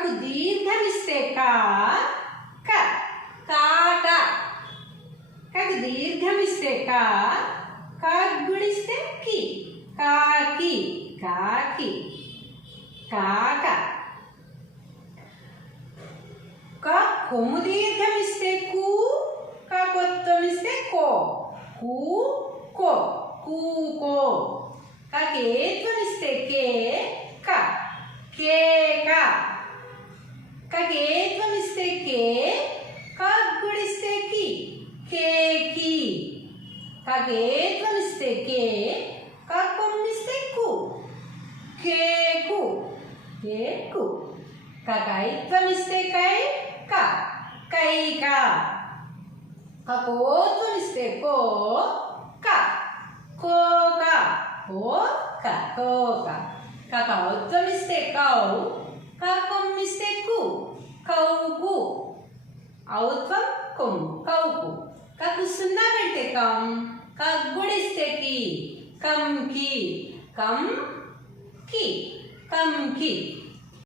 కకు దీర్ఘమిస్తే కా క కాక. కకు దీర్ఘమిస్తే కా గుడిస్తే కి కాకి కాకి కాక. కొమ్ము దీర్ఘమిస్తే కు కొత్తమిస్తే కో కో కూకో. కేత్వమిస్తే కే కేక. కేత్వమిస్తే కే గుడిస్తే కి కేకి. కేత్వమిస్తే కే కొమ్మిస్తే కు కేకు కేకు. కైత్వమిస్తే కై కైక. కోత్వమిస్తే కో కోక కోక కోక. కౌత్వమిస్తే కౌ కొమ్మిస్తే కు కౌకు. ఔత్వం కొమ్ము కౌకు. సున్నా పెడితే కం గుడిస్తే కి కంకి కంకి కంకి.